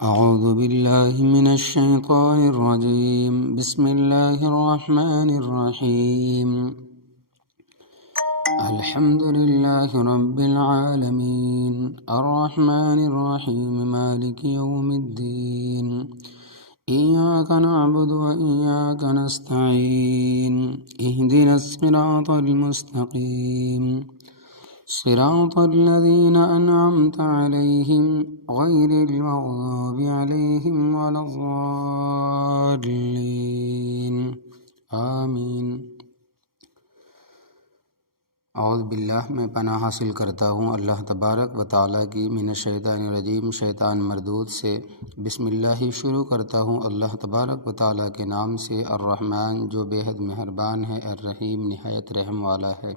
أعوذ بالله من الشيطان الرجيم بسم الله الرحمن الرحيم الحمد لله رب العالمين الرحمن الرحيم مالك يوم الدين إياك نعبد وإياك نستعين اهدنا الصراط المستقيم صراط الذين أنعمت عليهم غير المغضوب عليهم ولا الضالين آمین۔ اعوذ باللہ، میں پناہ حاصل کرتا ہوں اللہ تبارک و تعالیٰ کی من الشیطان الرجیم، شیطان مردود سے۔ بسم اللہ شروع کرتا ہوں اللہ تبارک و تعالیٰ کے نام سے، الرحمن جو بے حد مہربان ہے، الرحیم نہایت رحم والا ہے۔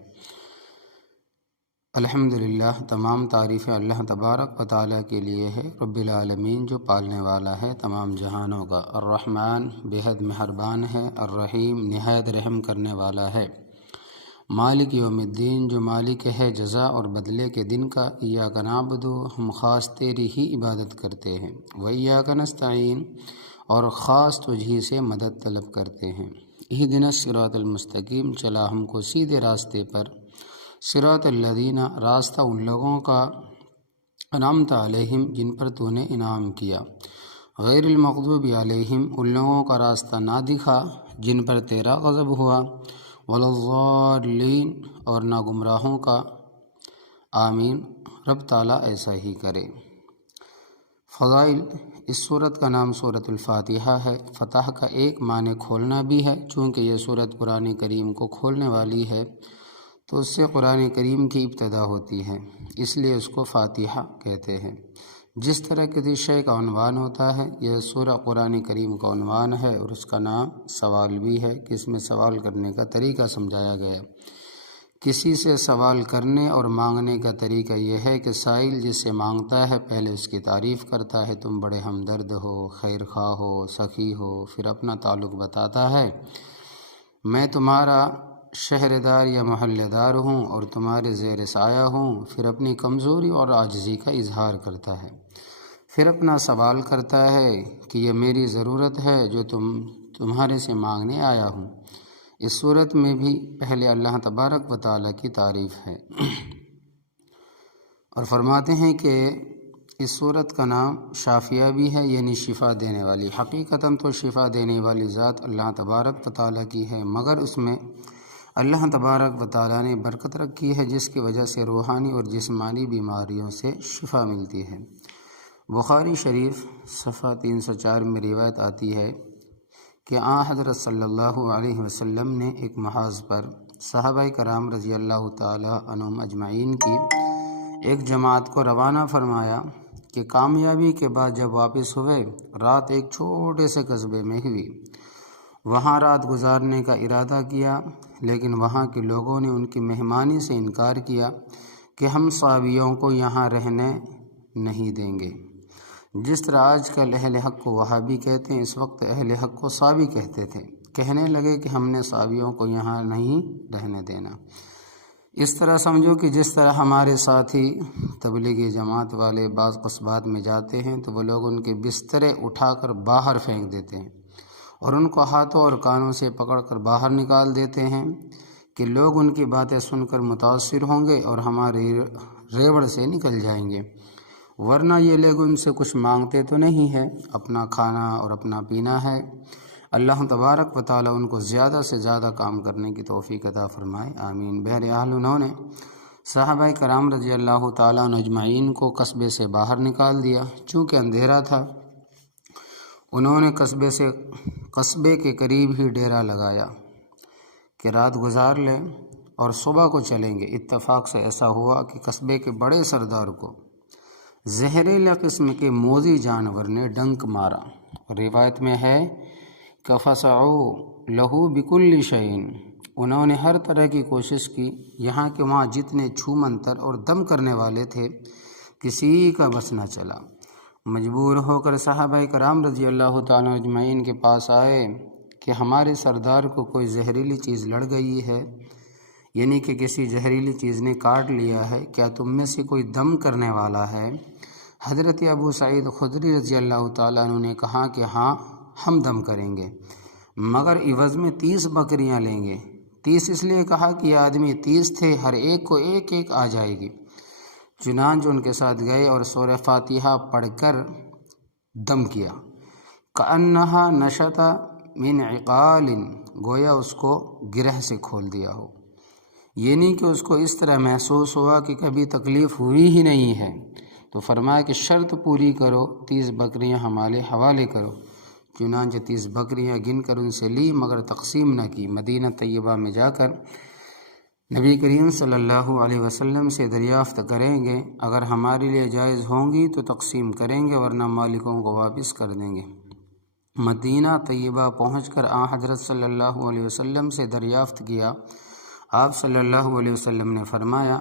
الحمدللہ، تمام تعریفیں اللہ تبارک و تعالیٰ کے لیے ہے، رب العالمین جو پالنے والا ہے تمام جہانوں کا۔ الرحمن بے حد مہربان ہے، الرحیم نہایت رحم کرنے والا ہے۔ مالک یوم الدین جو مالک ہے جزا اور بدلے کے دن کا۔ ایاک نعبد ہم خاص تیری ہی عبادت کرتے ہیں، و ایاک نستعین اور خاص تجھی سے مدد طلب کرتے ہیں۔ اہدنا الصراط المستقیم چلا ہم کو سیدھے راستے پر، صراط الذین راستہ ان لوگوں کا، انعمت علیہم جن پر تو نے انعام کیا، غیر المغضوب علیہم ان لوگوں کا راستہ نہ دکھا جن پر تیرا غضب ہوا، ولا الضالین اور نہ گمراہوں کا۔ آمین۔ رب تعالیٰ ایسا ہی کرے۔ فضائل، اس صورت کا نام سورۃ الفاتحہ ہے۔ فتح کا ایک معنی کھولنا بھی ہے، چونکہ یہ صورت قرآن کریم کو کھولنے والی ہے تو اس سے قرآن کریم کی ابتدا ہوتی ہے، اس لیے اس کو فاتحہ کہتے ہیں۔ جس طرح کسی شے کا عنوان ہوتا ہے، یہ سورہ قرآن کریم کا عنوان ہے، اور اس کا نام سوال بھی ہے کہ اس میں سوال کرنے کا طریقہ سمجھایا گیا۔ کسی سے سوال کرنے اور مانگنے کا طریقہ یہ ہے کہ سائل جس سے مانگتا ہے پہلے اس کی تعریف کرتا ہے، تم بڑے ہمدرد ہو، خیر خواہ ہو، سخی ہو، پھر اپنا تعلق بتاتا ہے، میں تمہارا شہردار یا محلے دار ہوں اور تمہارے زیر سایہ ہوں، پھر اپنی کمزوری اور عاجزی کا اظہار کرتا ہے، پھر اپنا سوال کرتا ہے کہ یہ میری ضرورت ہے جو تمہارے سے مانگنے آیا ہوں۔ اس صورت میں بھی پہلے اللہ تبارک و تعالیٰ کی تعریف ہے، اور فرماتے ہیں کہ اس صورت کا نام شافیہ بھی ہے، یعنی شفا دینے والی۔ حقیقتاً تو شفا دینے والی ذات اللہ تبارک و تعالیٰ کی ہے، مگر اس میں اللہ تبارک و تعالیٰ نے برکت رکھی ہے جس کی وجہ سے روحانی اور جسمانی بیماریوں سے شفا ملتی ہے۔ بخاری شریف صفحہ 304 میں روایت آتی ہے کہ حضرت صلی اللہ علیہ وسلم نے ایک محاذ پر صحابہ کرام رضی اللہ تعالیٰ عنہم اجمعین کی ایک جماعت کو روانہ فرمایا کہ کامیابی کے بعد جب واپس ہوئے، رات ایک چھوٹے سے قصبے میں ہوئی۔ وہاں رات گزارنے کا ارادہ کیا، لیکن وہاں کے لوگوں نے ان کی مہمانی سے انکار کیا کہ ہم صحابیوں کو یہاں رہنے نہیں دیں گے۔ جس طرح آج کل اہل حق کو وہابی کہتے ہیں، اس وقت اہل حق کو صحابی کہتے تھے۔ کہنے لگے کہ ہم نے صحابیوں کو یہاں نہیں رہنے دینا۔ اس طرح سمجھو کہ جس طرح ہمارے ساتھی تبلیغی جماعت والے بعض قصبات میں جاتے ہیں تو وہ لوگ ان کے بسترے اٹھا کر باہر پھینک دیتے ہیں اور ان کو ہاتھوں اور کانوں سے پکڑ کر باہر نکال دیتے ہیں کہ لوگ ان کی باتیں سن کر متاثر ہوں گے اور ہمارے ریوڑ سے نکل جائیں گے، ورنہ یہ لوگ ان سے کچھ مانگتے تو نہیں ہے، اپنا کھانا اور اپنا پینا ہے۔ اللہ تبارک و تعالیٰ ان کو زیادہ سے زیادہ کام کرنے کی توفیق عطا فرمائے، آمین۔ بہرحال انہوں نے صحابہ کرام رضی اللہ تعالیٰ عنہ اجمعین کو قصبے سے باہر نکال دیا۔ چونکہ اندھیرا تھا، انہوں نے قصبے کے قریب ہی ڈیرا لگایا کہ رات گزار لیں اور صبح کو چلیں گے۔ اتفاق سے ایسا ہوا کہ قصبے کے بڑے سردار کو زہریلا قسم کے موذی جانور نے ڈنک مارا۔ روایت میں ہے کہ فَسَعُوا لَهُ بِكُلِّ شَيْءٍ، انہوں نے ہر طرح کی کوشش کی، یہاں کہ وہاں جتنے چھو منتر اور دم کرنے والے تھے کسی کا بس نہ چلا۔ مجبور ہو کر صحابہ کرام رضی اللہ تعالیٰ اجمعین کے پاس آئے کہ ہمارے سردار کو کوئی زہریلی چیز لڑ گئی ہے، یعنی کہ کسی زہریلی چیز نے کاٹ لیا ہے، کیا تم میں سے کوئی دم کرنے والا ہے؟ حضرت ابو سعید خدری رضی اللہ تعالیٰ عنہ نے کہا کہ ہاں ہم دم کریں گے، مگر عوض میں 30 بکریاں لیں گے۔ 30 اس لیے کہا کہ یہ آدمی 30 تھے، ہر ایک کو ایک ایک آ جائے گی۔ چنانچہ ان کے ساتھ گئے اور سورہ فاتحہ پڑھ کر دم کیا۔ کأنہا نشط من عقال، گویا اس کو گرہ سے کھول دیا ہو، یعنی کہ اس کو اس طرح محسوس ہوا کہ کبھی تکلیف ہوئی ہی نہیں ہے۔ تو فرمایا کہ شرط پوری کرو، 30 بکریاں ہمارے حوالے کرو۔ چنانچہ 30 بکریاں گن کر ان سے لی، مگر تقسیم نہ کی۔ مدینہ طیبہ میں جا کر نبی کریم صلی اللہ علیہ وسلم سے دریافت کریں گے، اگر ہمارے لیے جائز ہوں گی تو تقسیم کریں گے، ورنہ مالکوں کو واپس کر دیں گے۔ مدینہ طیبہ پہنچ کر حضرت صلی اللہ علیہ وسلم سے دریافت کیا۔ آپ صلی اللہ علیہ وسلم نے فرمایا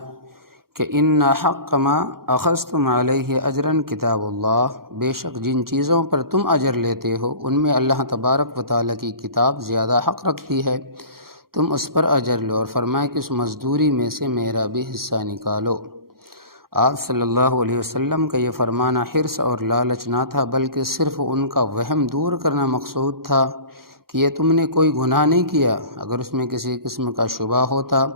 کہ ان حق ما اخذتم علیہ اجرا کتاب اللہ، بے شک جن چیزوں پر تم اجر لیتے ہو ان میں اللہ تبارک و تعالیٰ کی کتاب زیادہ حق رکھتی ہے، تم اس پر اجر لو، اور فرمایا کہ اس مزدوری میں سے میرا بھی حصہ نکالو۔ آپ صلی اللہ علیہ وسلم کا یہ فرمانا حرص اور لالچ نہ تھا، بلکہ صرف ان کا وہم دور کرنا مقصود تھا کہ یہ تم نے کوئی گناہ نہیں کیا۔ اگر اس میں کسی قسم کا شبہ ہوتا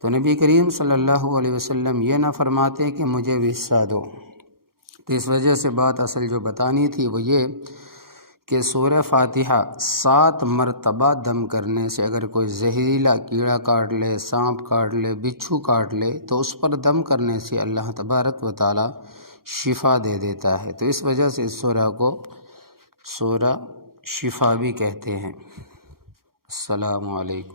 تو نبی کریم صلی اللہ علیہ وسلم یہ نہ فرماتے کہ مجھے بھی حصہ دو۔ تو اس وجہ سے بات اصل جو بتانی تھی وہ یہ کہ سورہ فاتحہ 7 مرتبہ دم کرنے سے اگر کوئی زہریلا کیڑا کاٹ لے، سانپ کاٹ لے، بچھو کاٹ لے، تو اس پر دم کرنے سے اللہ تبارک و تعالی شفا دے دیتا ہے۔ تو اس وجہ سے اس سورہ کو سورہ شفا بھی کہتے ہیں۔ السلام علیکم۔